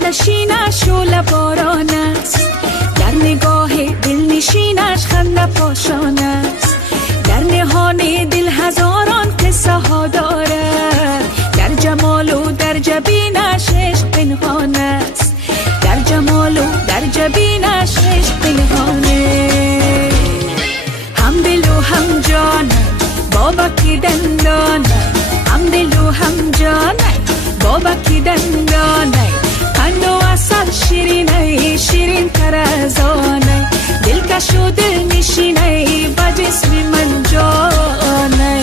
آتشینش شعله باران است، در نگاه دلنشینش خنده پاشان است. در نهان دل هزاران قصه ها دارد، در جمال و در جبینش عشق پنهان است. در جمال و در جبینش عشق پنهانه. هم دل و هم جان بابا کی دندانه، هم دل و هم جان بابا کی دندانه. قند و عسل شیرینه شیرین تر از آنه، دلکش و دل نشینه با جسم من جانه.